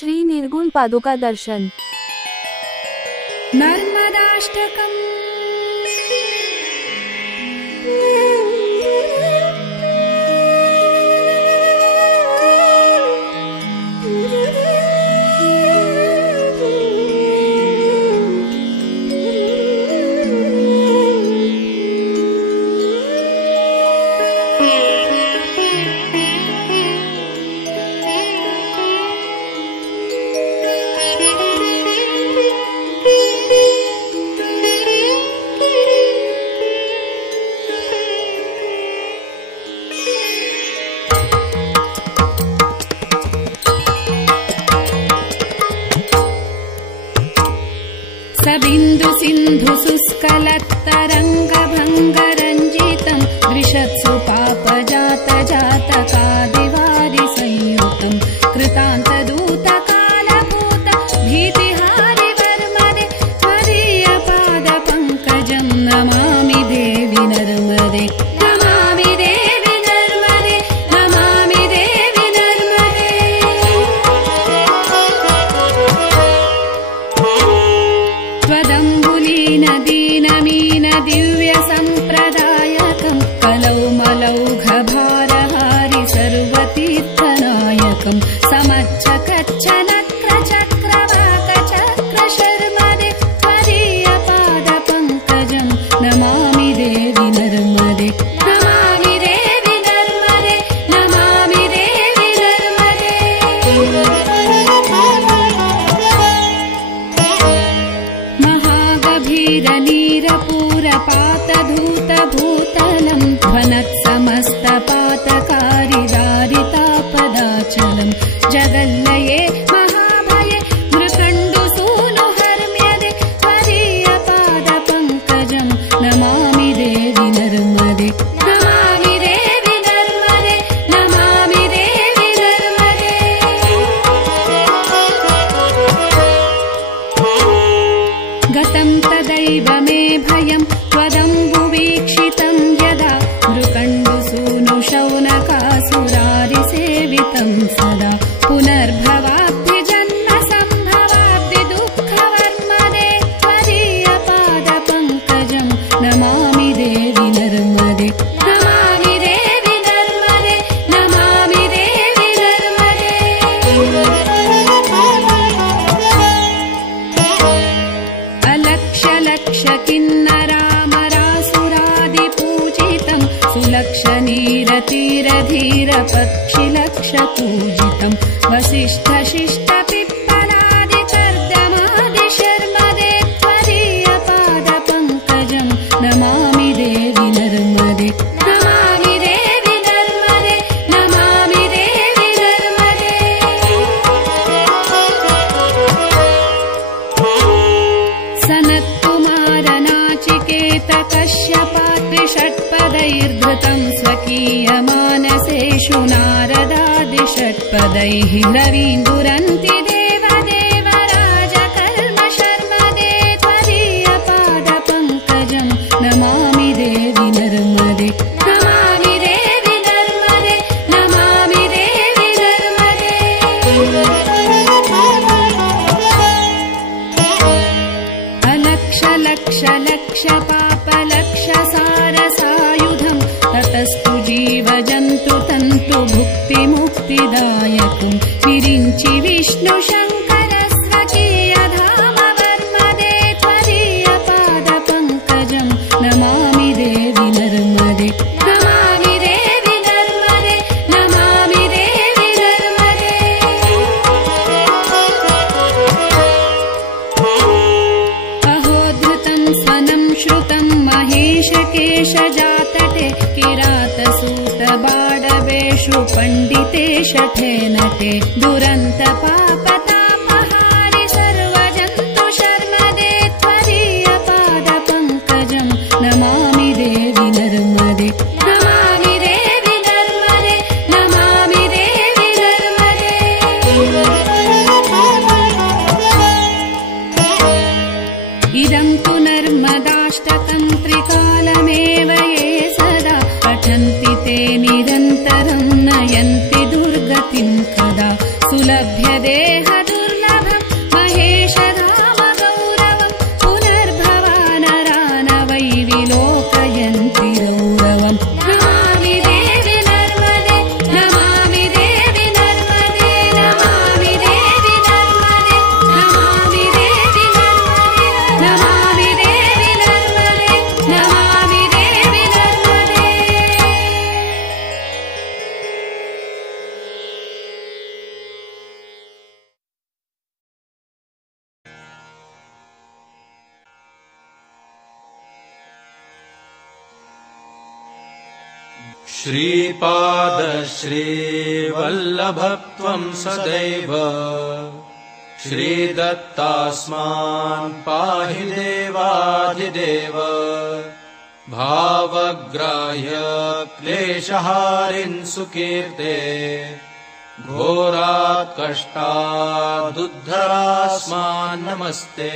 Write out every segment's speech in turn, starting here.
श्री निर्गुण पादुका दर्शन। नर्मदाष्टकम्। बिन्दु सिन्धु शुष्कलत्तरङ्गभङ्गरञ्जितम् दृशत्सु पापजात जातकादिवारि संयुतम् कृतान्तदूतकालभूत भीतिहारि वर्मदे त्वदीयपादपङ्कजम् नमामि देवि नर्मदे नमामि देवि नर्मदे नमामि देवि नर्मदे। त्वदम्बुलीन दीनमीन दिव्य सम्प्रदायकम् कलौमलौघभारहारि सर्वतीर्थनायकम् समच्छकच्छनक्रचक्रवाकचक्रशर्मदे त्वदीयपादपङ्कजम् नमामि देवि नर्मदे नमामि देवि नर्मदे नमामि देवि नर्मदे। महागभीरनीरपूरपातधूतभूतलम् ध्वनत्समस्तपातकारिदारितापदाचलम् जगल्लये महाभये मृकण्डुसूनुहर्म्यदे त्वदीयपादपङ्कजम् नमामि देवि नर्मदे नमामि देवि नर्मदे नमामि देवि नर्मदे। गतं तदैव मे भयम् त्वदम्बुवीक्षितम् यदा मृकण्डुसूनुशौनकासुरारिसेवितम् सदा पुनर्भवाब्धिजन्म सम्भवाब्धि दुःखवर्मदे त्वदीयपादपङ्कजम् नमामि देवि नर्मदे नमामि देवि नर्मदे नमामि देवि नर्मदे। अलक्ष्य किन्नरामरासुरादिपूजितम् सुलक्षणीरतीरधीरपक्षिलक्षपूजितम् वसिष्ठशिष्टपिप्पलादिकर्दमादिशर्मदे त्वदीयपादपङ्कजम् नमामि देवि नर्मदे नमामि देवि नर्मदे नमामि देवि नर्मदे। सनत्कुमारनाचिकेतकश्यपात्रिषट्पदैर्धृतम् स्वकीयमानसेषु नारदादिषट्पदैः रवीन्दुरन्ति देवदेवराजकर्मशर्मदे त्वदीयपादपङ्कजम् नमामि देवि नर्मदे नमामि देवि नर्मदे नमामि देवि नर्मदे। अलक्ष्य-लक्ष्य-लक्ष्य-पापलक्ष्य-सारसायुधम् ततस्तु जीवजन्तु तन्तु भुक्तिमुक्तिदायकम् विरिञ्चि विष्णुशङ्कर स्वकीयधामवर्मदे त्वदीयपादपङ्कजम् नमामि देवि नर्मदे नमामि देवि नर्मदे नमामि देवि नर्मदे। अहोद्धृतम् स्वनम् श्रुतम् महेशकेशजातटे किरातसूतबाडवेषु पण्डिते शठे नटे दुरन्तपापतापहारि सर्वजन्तुशर्मदे त्वदीयपादपङ्कजम् नमामि देवि नर्मदे नमामि देवि नर्मदे नमामि देवि नर्मदे। इदम् तु नर्मदाष्टकम् त्रिकालमेव ये सदा पठन्ति ते निरन्तरम् नयन्ति दुर्गतिम् कदा सुलभ्यते श्रीपाद श्रीवल्लभत्वं सदैव श्रीदत्तास्मान् पाहि देवाधिदेव भावग्राह्य क्लेशहारिन् सुकीर्ते घोरात् कष्टादुद्धरास्मान् नमस्ते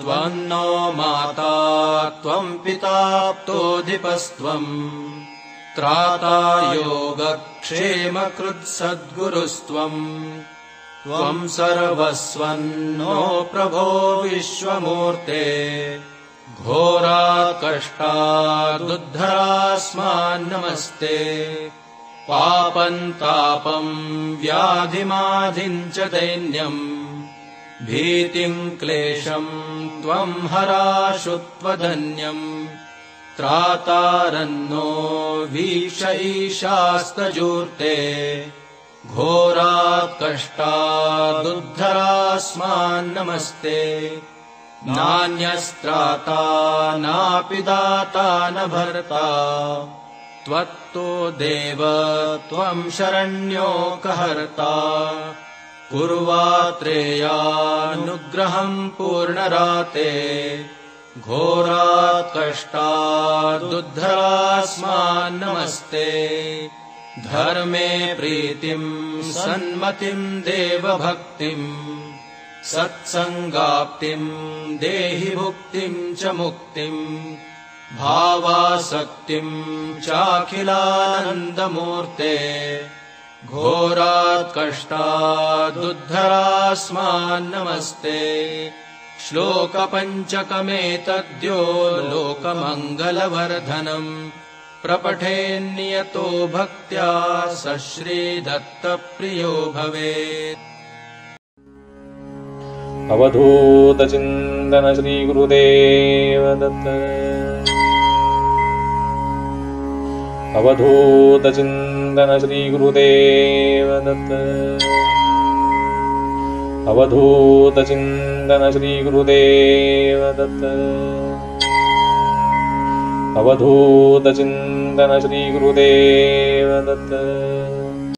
त्वन्नो माता त्वं पिता प्तोऽधिपस्त्वम् त्राता योगक्षेमकृत्सद्गुरुस्त्वम् त्वं सर्वस्वन्नो प्रभो विश्वमूर्ते घोरात् कष्टादुद्धरास्मान् नमस्ते पापं तापं व्याधिमाधिं च दैन्यम् भीतिं क्लेशं त्वं हराशु त्वधन्यम् त्रातारन्नो वीक्ष ईशास्तजूर्ते घोरात् कष्टादुद्धरास्मान् नमस्ते नान्यस्त्राता नापि दाता न भर्ता त्वत्तो देव त्वं शरण्यो कहर्ता कुर्वात्रेयानुग्रहं पूर्णराते घोरात् कष्टादुद्धरास्मान् नमस्ते धर्मे प्रीतिं सन्मतिं देवभक्तिं सत्सङ्गाप्तिं देहि भुक्तिं च मुक्तिं भावासक्तिं चाखिलानन्दमूर्ते घोरात् कष्टादुद्धरास्मान् नमस्ते श्लोकपञ्चकमेतद्यो लोकमङ्गलवर्धनम् प्रपठेन्नियतो भक्त्या स श्रीदत्तप्रियो भवेत्। अवधूतचिन्तन श्री गुरुदेव दत्त। अवधूतचिन्तन श्री गुरुदेव दत्त। अवधूतचिन्तन श्री गुरुदेव दत्त। अवधूतचिन्तन श्री गुरुदेव दत्त।